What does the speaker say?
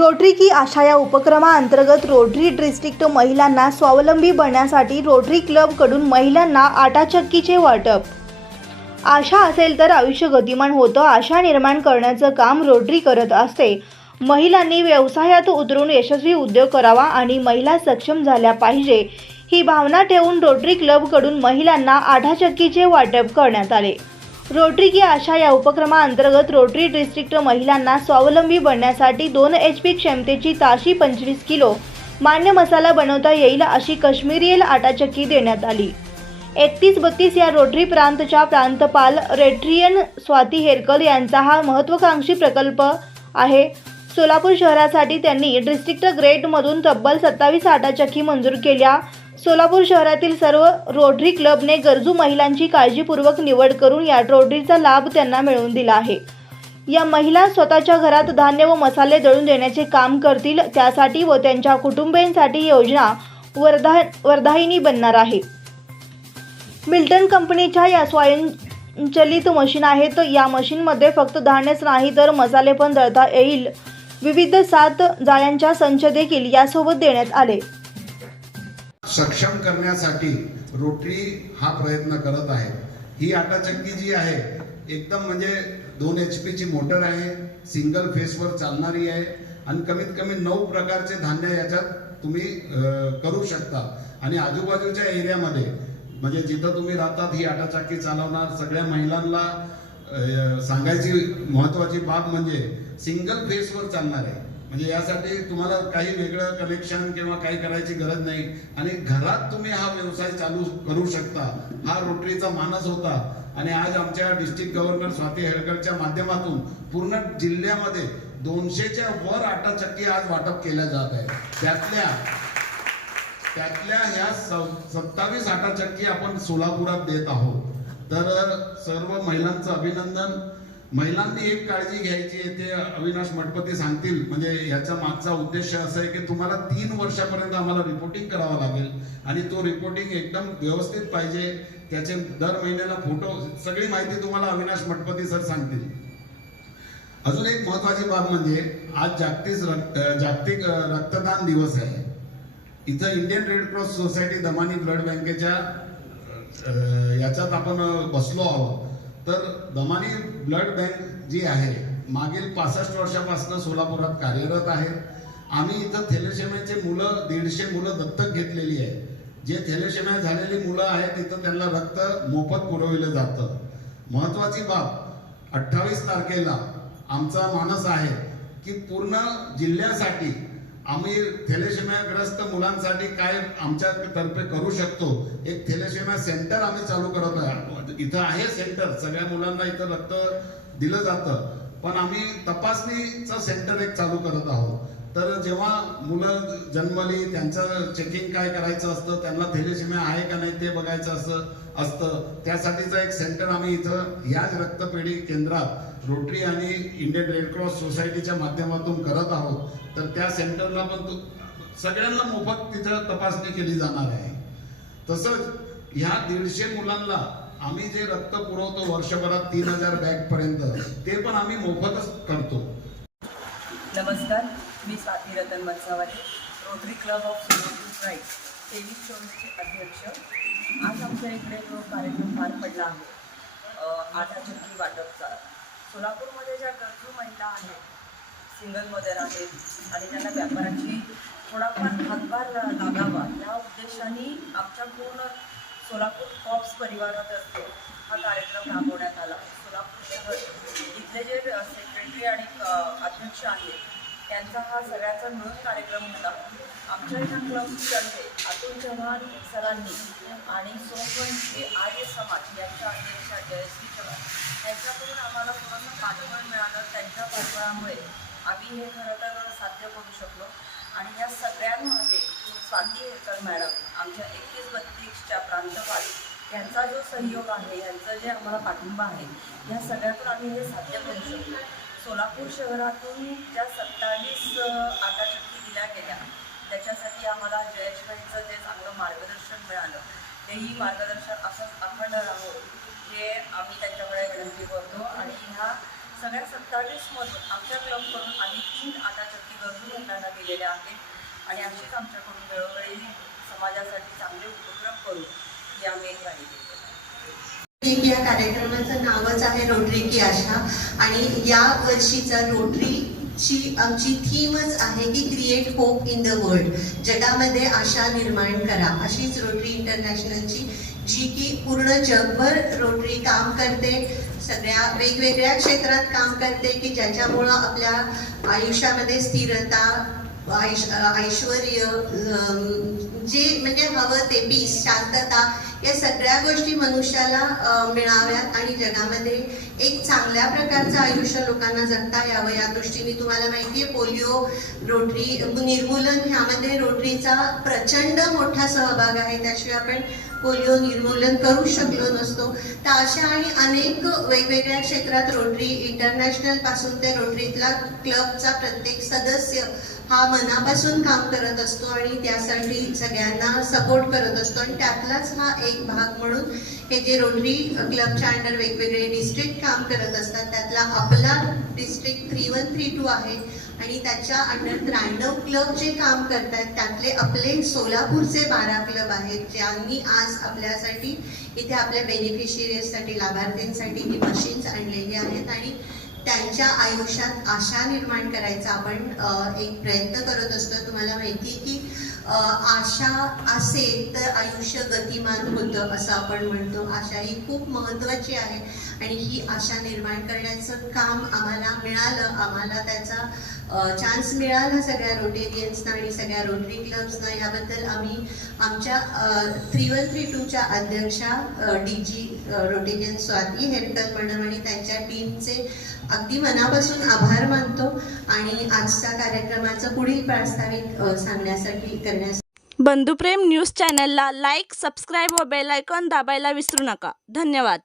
Rotary की आशा या उपक्रमाअंतर्गत रोटरी डिस्ट्रिक्ट महिलांना स्वावलंबी बनण्यासाठी रोटरी क्लबकडून महिलांना आटाचक्कीचे वाटप. आशा असेल तर आयुष्य गतिमान होतं आशा निर्माण करण्याचं काम रोटरी करत असते. महिलांनी व्यवसायात उतरून यशस्वी उद्योग करावा आणि महिला सक्षम झाल्या पाहिजे. ही भावना ठेवून रोटरी क्लबकडून महिलांना आठाचक्कीचे वाटप करण्यात आले. रोटरी की आशा या उपक्रमाअंतर्गत रोटरी डिस्ट्रिक्ट महिलांना स्वावलंबी बनण्यासाठी दोन एच पी क्षमतेची ताशी पंचवीस किलो मान्य मसाला बनवता येईल अशी काश्मीरियल आटाचक्की देण्यात आली. एकतीस बत्तीस या रोटरी प्रांतच्या प्रांतपाल रेट्रियन स्वाती हेरकल यांचा हा महत्त्वाकांक्षी प्रकल्प आहे. सोलापूर शहरासाठी त्यांनी डिस्ट्रिक्ट ग्रेडमधून तब्बल सत्तावीस आटाचक्की मंजूर केल्या. सोलापूर शहरातील सर्व रोटरी क्लबने गरजू महिलांची काळजीपूर्वक निवड करून या रोटरीचा लाभ त्यांना मिळवून दिला आहे. या महिला स्वतःच्या घरात धान्य व मसाले दळून देण्याचे काम करतील त्यासाठी व त्यांच्या कुटुंबियांसाठी योजना वर्धा वर्धाहिनी बनणार आहे. मिल्टन कंपनीच्या या स्वयंचलित मशीन आहेत या मशीनमध्ये फक्त धान्यच नाही तर मसाले पण दळता येईल. विविध सात जाळ्यांच्या संच देखील यासोबत देण्यात आले. सक्षम करण्यासाठी रोटरी हा प्रयत्न करत आहे ही आटाचक्की जी आहे एकदम म्हणजे दोन एच पीची मोटर आहे सिंगल फेसवर चालणारी आहे आणि कमीत कमी नऊ प्रकारचे धान्य याच्यात तुम्ही करू शकता. आणि आजूबाजूच्या एरियामध्ये म्हणजे जिथं तुम्ही राहतात ही आटाचक्की चालवणार सगळ्या महिलांना सांगायची महत्वाची बाब म्हणजे सिंगल फेसवर चालणार आहे. म्हणजे यासाठी तुम्हाला काही वेगळं कनेक्शन किंवा काही करायची गरज नाही. आणि घरात तुम्ही हा व्यवसाय चालू करू शकता. हा रोटरीचा मानस होता. आणि आज आमच्या डिस्ट्रिक्ट गव्हर्नर स्वाती हेळकरच्या माध्यमातून पूर्ण जिल्ह्यामध्ये दोनशेच्या वर आटा चक्की आज वाटप केल्या जात आहे त्यातल्या त्यातल्या ह्या सत्तावीस आटा चक्की आपण सोलापुरात देत आहोत. तर सर्व महिलांचं अभिनंदन. महिलांनी एक काळजी घ्यायची आहे ते अविनाश मठपती सांगतील. म्हणजे याचा मागचा उद्देश असा आहे की तुम्हाला तीन वर्षापर्यंत आम्हाला रिपोर्टिंग करावं लागेल. आणि तो रिपोर्टिंग एकदम व्यवस्थित पाहिजे. त्याचे दर महिन्याला फोटो सगळी माहिती तुम्हाला अविनाश मठपती सर सांगतील. अजून एक महत्वाची बाब म्हणजे आज जागतिक रक्त- जागतिक रक्तदान दिवस आहे. इथं Indian red cross society Damani blood बँकेच्या याच्यात आपण बसलो आहोत. तर दमानी ब्लड बँक जी आहे मागील पासष्ट वर्षापासून सोलापुरात कार्यरत आहे. आम्ही इथं थेलेशेम्याचे मुलं दीडशे मुलं दत्तक घेतलेली आहे. जे थेलेशेम्या झालेली मुलं आहेत तिथं त्यांना रक्त मोफत पुरविलं जातं. महत्वाची बाब अठ्ठावीस तारखेला आमचा मानस आहे की पूर्ण जिल्ह्यासाठी आम्ही थेलेसेमियाग्रस्त मुलांसाठी काय आमच्या तर्फे करू शकतो? एक थेलेसेमिया सेंटर आम्ही चालू करत आहे. इथं आहे सेंटर. सगळ्या मुलांना इथं रक्त दिलं जातं. पण आम्ही तपासणीचं सेंटर एक चालू करत आहोत. तर जेव्हा मुलं जन्मली त्यांचं चेकिंग काय करायचं असतं त्यांना थेलेसिमिया आहे का नाही ते बघायचं असं असतं. त्यासाठीचं एक सेंटर आम्ही इथं याच रक्तपेढी केंद्रात रोटरी आणि इंडियन रेड क्रॉस सोसायटीच्या माध्यमातून करत आहोत. तर त्या सेंटरला पण सगळ्यांना मोफत तिथं तपासणी केली जाणार आहे. तसंच ह्या दीडशे मुलांना आम्ही जे रक्त पुरवतो वर्षभरात तीन हजार बॅग पर्यंत ते पण आम्ही मोफतच करतो. नमस्कार मी Swati Ratan Mansawale rotary club of right तेवीस चोवीसचे अध्यक्ष. आज आमच्या इकडे जो कार्यक्रम पार पडला आहे अ, आठा चक्की वाटपचा. सोलापूरमध्ये ज्या गरजू महिला आहेत सिंगल मदर आहेत आणि त्यांना व्यापाराची थोडाफार हातभार लागावा या उद्देशाने आमच्या पूर्ण सोलापूर कॉप्स परिवारातर्फे हा कार्यक्रम राबवण्यात आला. सोलापूर इथले जे सेक्रेटरी आणि अध्यक्ष आहेत त्यांचा हा सगळ्याचा मिळून कार्यक्रम होता आमच्या ह्या क्लबतर्फे अतुल चव्हाण सरांनी आणि सोमवंशी आर्य समाज यांच्या अध्यक्षा जयश्री चव्हाण. यांच्याकडून आम्हाला थोडंसं पाठबळ मिळालं. त्यांच्या पाठबळामुळे आम्ही हे खरं तर साध्य करू शकलो. आणि या सगळ्यांमध्ये स्वाती हेरकर मॅडम आमच्या एकवीस बत्तीसच्या प्रांतपाल यांचा जो सहयोग आहे यांचा जे आम्हाला पाठिंबा आहे या सगळ्यातून आम्ही हे साध्य करू शकतो. सोलापूर शहरातून ज्या सत्तावीस आकाशक्ती दिल्या गेल्या त्याच्यासाठी आम्हाला जयेशबाईंचं जे चांगलं मार्गदर्शन मिळालं तेही मार्गदर्शन असंच अखंड राहो हे आम्ही त्यांच्याकडे विनंती करतो. आणि ह्या सगळ्या सत्तावीसमधून आमच्या क्लबकडून आम्ही तीन आकाशक्ती गरजू लोकांना दिलेल्या आहेत. आणि अशीच आमच्याकडून वेळोवेळी समाजासाठी चांगले उपक्रम करू या कार्यक्रमाचं नावच आहे रोटरी की आशा आणि या वर्षीचा रोटरी ची आमची थीमच आहे की create hope in the world जगामध्ये आशा निर्माण करा. अशीच रोटरी इंटरनॅशनलची जी की पूर्ण जगभर रोटरी काम करते. सगळ्या वेगवेगळ्या क्षेत्रात काम करते की ज्याच्यामुळं आपल्या आयुष्यामध्ये स्थिरता ऐश्वर्य ऐश्वर जे म्हणजे हवं ते पीस शांतता या सगळ्या गोष्टी मनुष्याला मिळाव्यात आणि जगामध्ये एक चांगल्या प्रकारचं आयुष्य लोकांना जगता यावं या दृष्टीने तुम्हाला माहिती आहे पोलिओ रोटरी निर्मूलन ह्यामध्ये रोटरीचा प्रचंड मोठा सहभाग आहे. त्याशिवाय आपण पोलिओ निर्मूलन करू शकलो नसतो. तर अशा आणि अनेक वेगवेगळ्या क्षेत्रात रोटरी इंटरनॅशनलपासून ते रोटरीतला क्लबचा प्रत्येक सदस्य हा मनापासून काम करत असतो आणि त्यासाठी सगळ्यांना सपोर्ट करत असतो. आणि त्यातलाच हा एक भाग म्हणून हे जे रोटरी क्लबच्या अंडर वेगवेगळे डिस्ट्रिक्ट काम करत असतात त्यातला आपला district three one three two आहे. आणि त्याच्या अंडर त्र्याण्णव क्लब जे काम करतात त्यातले आपले सोलापूरचे बारा क्लब आहेत ज्यांनी आज आपल्यासाठी इथे आपल्या बेनिफिशियरीजसाठी लाभार्थींसाठी ही मशीन्स आणलेली आहेत. आणि त्यांच्या आयुष्यात आशा निर्माण करायचा. आपण एक प्रयत्न करत असतो. तुम्हाला माहिती आहे की आशा असेल तर आयुष्य गतिमान होतं असं आपण म्हणतो. आशा ही खूप महत्त्वाची आहे. आणि ही आशा निर्माण करण्याचं काम आम्हाला मिळालं. आम्हाला त्याचा चान्स मिळाला सगळ्या रोटेरियन्सना आणि सगळ्या रोटरी क्लब्सना याबद्दल आम्ही आमच्या थ्री वन थ्री टूच्या अध्यक्षा D G rotarian Swati Herkar madam आणि त्यांच्या टीमचे अगदी मनापासून आभार मानतो. आणि आजच्या कार्यक्रमाचं पुढील प्रास्ताविक सांगण्यासाठी करण्यास बंधुप्रेम न्यूज चॅनलला लाईक सबस्क्राईब व बेल आयकॉन दाबायला विसरू नका. धन्यवाद.